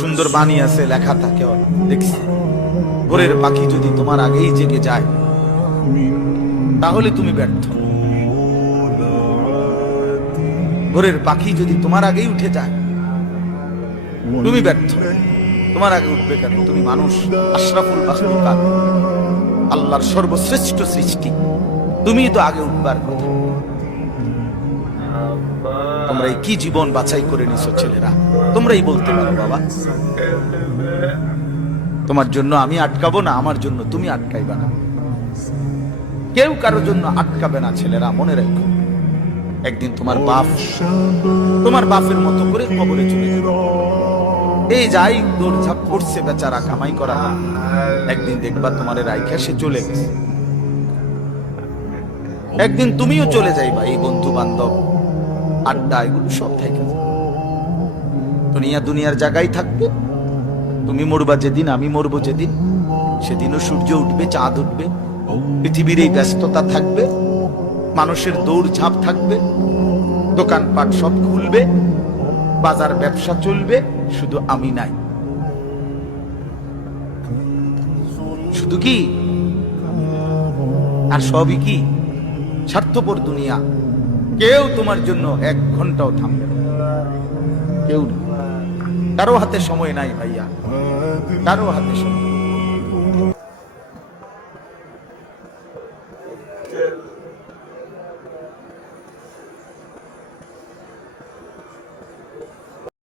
সুন্দর বাণী আছে লেখা থাকে দেখছি ভোরের পাখি যদি তোমার আগেই জেগে যায় তাহলে তুমি ব্যর্থ ভোরের পাখি যদি তোমার আগেই উঠে যায় তুমি ব্যর্থ তোমার আগে উঠবে কেন তুমি মানুষ আশরাফুল আল্লাহর সর্বশ্রেষ্ঠ সৃষ্টি তুমি তো আগে উঠবার কথা তোমরা এই কি জীবন বাছাই করে নিছো ছেলেরা তোমরাই বলতে পারো বাবা তোমার জন্য আমি আটকাবো না আমার জন্য তুমি আটকাইবে না কেউ কারোর জন্য আটকাবে না ছেলেরা মনে রাখো একদিন তোমার বাপ তোমার বাপের মতো করে কবরে চলে যাবে এই যাই দৌড়ঝাপ করছে বেচারা কামাই করা একদিন দেখবা তোমার রাইখা সে চলে গেছে একদিন তুমিও চলে যাইবা এই বন্ধু বান্ধব আড্ডা এগুলো সব থেকে দুনিয়া দুনিয়ার জায়গায় থাকবে তুমি মরবা যেদিন আমি মরবো যেদিন সেদিনও সূর্য উঠবে চাঁদ উঠবে পৃথিবীর এই ব্যস্ততা থাকবে মানুষের দৌড় ঝাঁপ থাকবে দোকানপাট সব খুলবে বাজার ব্যবসা চলবে শুধু আমি নাই শুধু কি আর সবই কি স্বার্থপর দুনিয়া কেউ তোমার জন্য এক ঘন্টাও থামবে না কেউ না কারো হাতে সময় নাই ভাইয়া কারো হাতে সময়